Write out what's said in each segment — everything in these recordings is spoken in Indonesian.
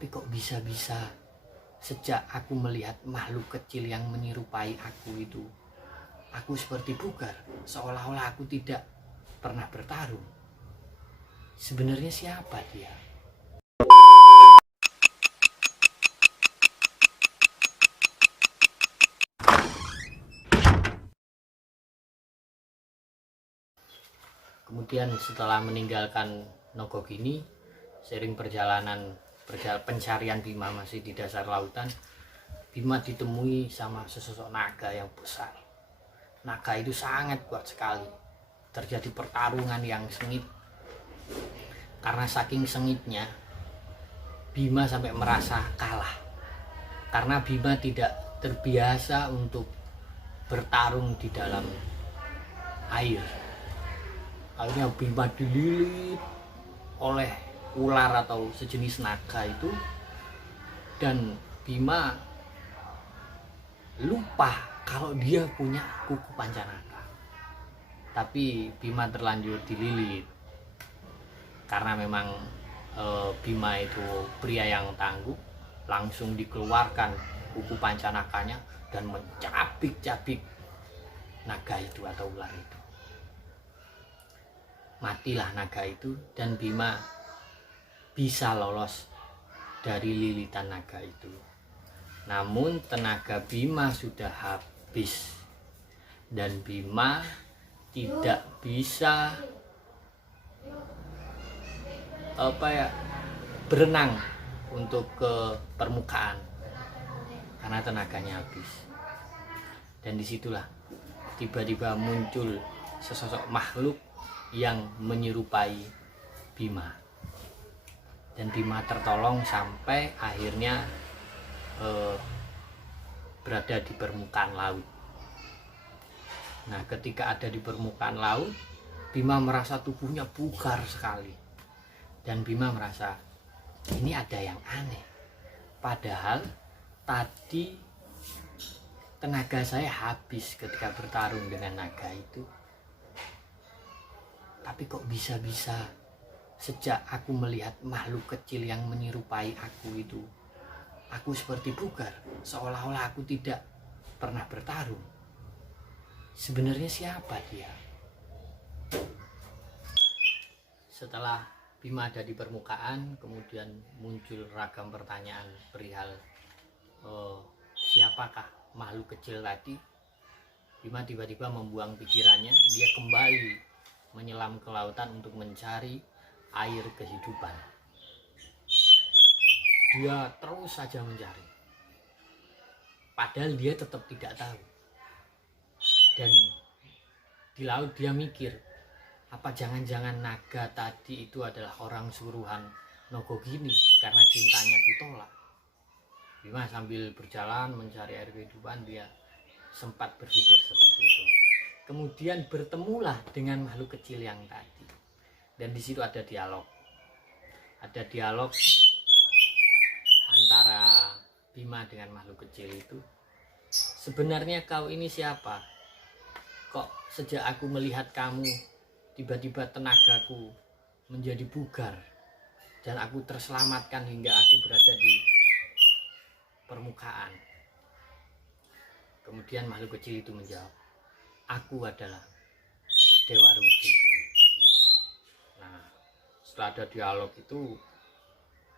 Tapi kok bisa-bisa sejak aku melihat makhluk kecil yang menyerupai aku itu, aku seperti bugar, seolah-olah aku tidak pernah bertarung. Sebenarnya siapa dia? Kemudian setelah meninggalkan Nogogini, sering perjalanan pencarian Bima masih di dasar lautan, Bima ditemui sama sesosok naga yang besar. Naga itu sangat kuat sekali. Terjadi pertarungan yang sengit. Karena saking sengitnya, Bima sampai merasa kalah. Karena Bima tidak terbiasa untuk bertarung di dalam air. Akhirnya Bima dililit oleh ular atau sejenis naga itu, dan Bima lupa kalau dia punya kuku pancanaka. Tapi Bima terlanjur dililit karena memang Bima itu pria yang tangguh, langsung dikeluarkan kuku pancanakanya dan mencabik-cabik naga itu atau ular itu. Matilah naga itu dan Bima bisa lolos dari lilitan naga itu. Namun tenaga Bima sudah habis dan Bima tidak bisa berenang untuk ke permukaan karena tenaganya habis. Dan disitulah tiba-tiba muncul sesosok makhluk yang menyerupai Bima, dan Bima tertolong sampai akhirnya berada di permukaan laut. Nah, ketika ada di permukaan laut, Bima merasa tubuhnya bugar sekali, dan Bima merasa ini ada yang aneh. Padahal tadi tenaga saya habis ketika bertarung dengan naga itu. Tapi kok bisa-bisa sejak aku melihat makhluk kecil yang menyerupai aku itu, aku seperti bugar, seolah-olah aku tidak pernah bertarung. Sebenarnya siapa dia? Setelah Bima ada di permukaan, kemudian muncul ragam pertanyaan perihal siapakah makhluk kecil tadi. Bima tiba-tiba membuang pikirannya, dia kembali menyelam ke lautan untuk mencari air kehidupan. Dia terus saja mencari, padahal dia tetap tidak tahu. Dan di laut dia mikir, apa jangan-jangan naga tadi itu adalah orang suruhan Nogogini karena cintanya kutolak. Bima sambil berjalan mencari air kehidupan, dia sempat berpikir seperti itu. Kemudian bertemulah dengan makhluk kecil yang tadi, dan di situ ada dialog antara Bima dengan makhluk kecil itu. Sebenarnya kau ini siapa? Kok sejak aku melihat kamu, tiba-tiba tenagaku menjadi bugar dan aku terselamatkan hingga aku berada di permukaan. Kemudian makhluk kecil itu menjawab, aku adalah Dewa Ruci. Nah, setelah ada dialog itu,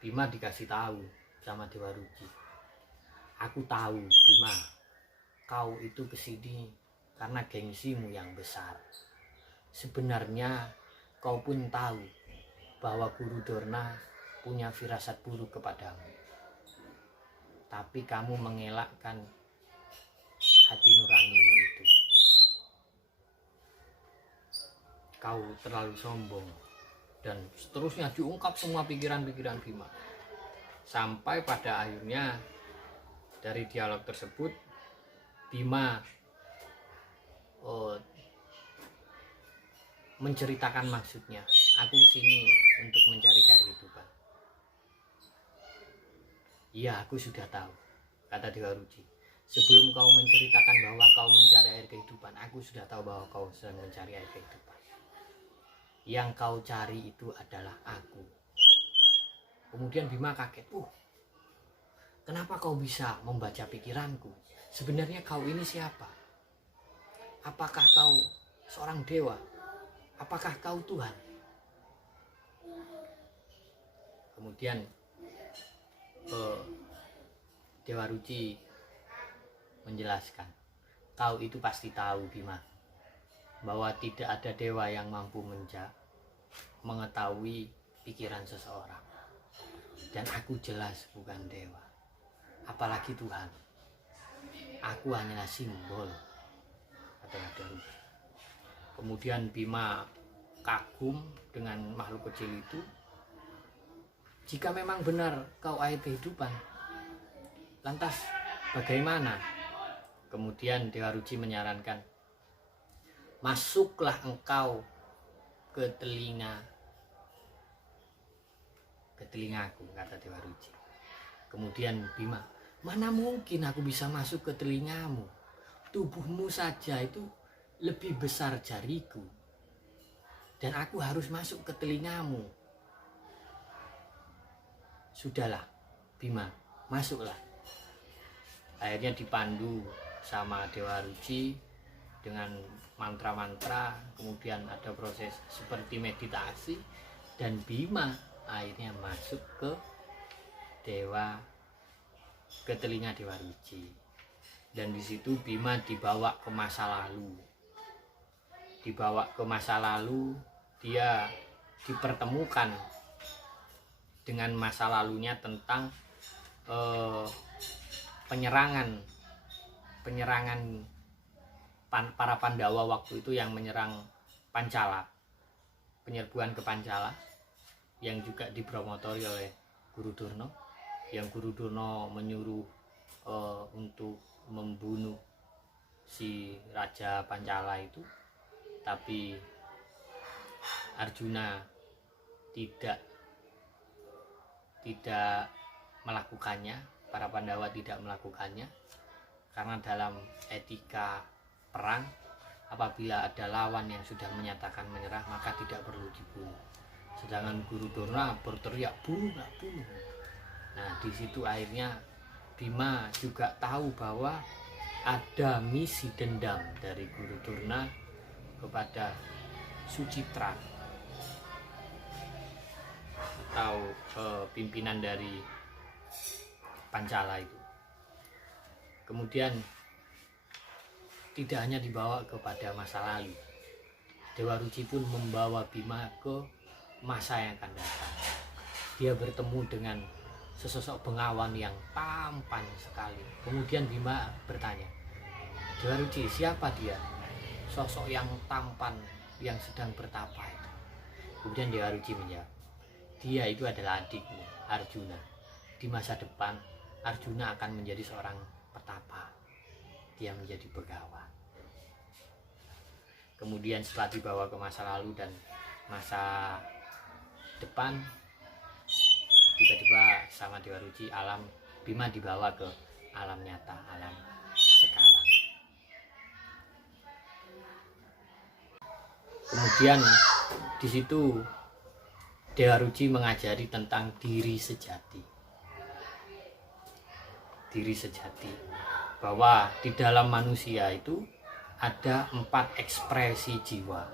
Bima dikasih tahu sama Dewa Ruci, aku tahu Bima, kau itu kesini karena gengsimu yang besar. Sebenarnya kau pun tahu bahwa Guru Dorna punya firasat buruk kepadamu, tapi kamu mengelakkan hati nuranimu itu. Kau terlalu sombong. Dan seterusnya diungkap semua pikiran-pikiran Bima. Sampai pada akhirnya dari dialog tersebut Bima menceritakan maksudnya, aku sini untuk mencari kehidupan. Iya, aku sudah tahu, kata Dewa Ruci. Sebelum kau menceritakan bahwa kau mencari air kehidupan, aku sudah tahu bahwa kau sedang mencari air kehidupan. Yang kau cari itu adalah aku. Kemudian Bima kaget, kenapa kau bisa membaca pikiranku? Sebenarnya kau ini siapa? Apakah kau seorang dewa? Apakah kau Tuhan? Kemudian Dewa Ruci menjelaskan, kau itu pasti tahu Bima, bahwa tidak ada dewa yang mampu mengetahui pikiran seseorang. Dan aku jelas bukan dewa, apalagi Tuhan. Aku hanyalah simbol, kata Dewa Ruci. Kemudian Bima kagum dengan makhluk kecil itu. Jika memang benar kau air kehidupan, lantas bagaimana? Kemudian Dewa Ruci menyarankan, masuklah engkau ke telingaku, kata Dewa Ruci. Kemudian Bima, mana mungkin aku bisa masuk ke telingamu? Tubuhmu saja itu lebih besar jariku, dan aku harus masuk ke telingamu. Sudahlah Bima, masuklah. Akhirnya dipandu sama Dewa Ruci dengan mantra-mantra, kemudian ada proses seperti meditasi, dan Bima akhirnya masuk ke telinga Dewa Ruci. Dan di situ Bima dibawa ke masa lalu. Dia dipertemukan dengan masa lalunya tentang penyerangan para Pandawa waktu itu yang menyerang Pancala, penyerbuan ke Pancala yang juga dipromotori oleh Guru Durna, yang Guru Durna menyuruh untuk membunuh si Raja Pancala itu, tapi Arjuna tidak melakukannya, para Pandawa tidak melakukannya, karena dalam etika perang, apabila ada lawan yang sudah menyatakan menyerah, maka tidak perlu dibunuh. Sedangkan Guru Durna berteriak, bunuh. Nah, di situ akhirnya Bima juga tahu bahwa ada misi dendam dari Guru Durna kepada Sucitra, atau pimpinan dari Pancala itu. Kemudian tidak hanya dibawa kepada masa lalu, Dewa Ruci pun membawa Bima ke masa yang akan datang. Dia bertemu dengan sesosok bengawan yang tampan sekali. Kemudian Bima bertanya, Dewa Ruci, siapa dia? Sosok yang tampan yang sedang bertapa itu. Kemudian Dewa Ruci menjawab, dia itu adalah adikmu, Arjuna. Di masa depan, Arjuna akan menjadi seorang petapa. Dia menjadi begawan. Kemudian setelah dibawa ke masa lalu dan masa depan, tiba-tiba sama Dewa Ruci, Bima dibawa ke alam nyata, alam sekarang. Kemudian di situ Dewa Ruci mengajari tentang diri sejati. Bahwa di dalam manusia itu ada 4 ekspresi jiwa.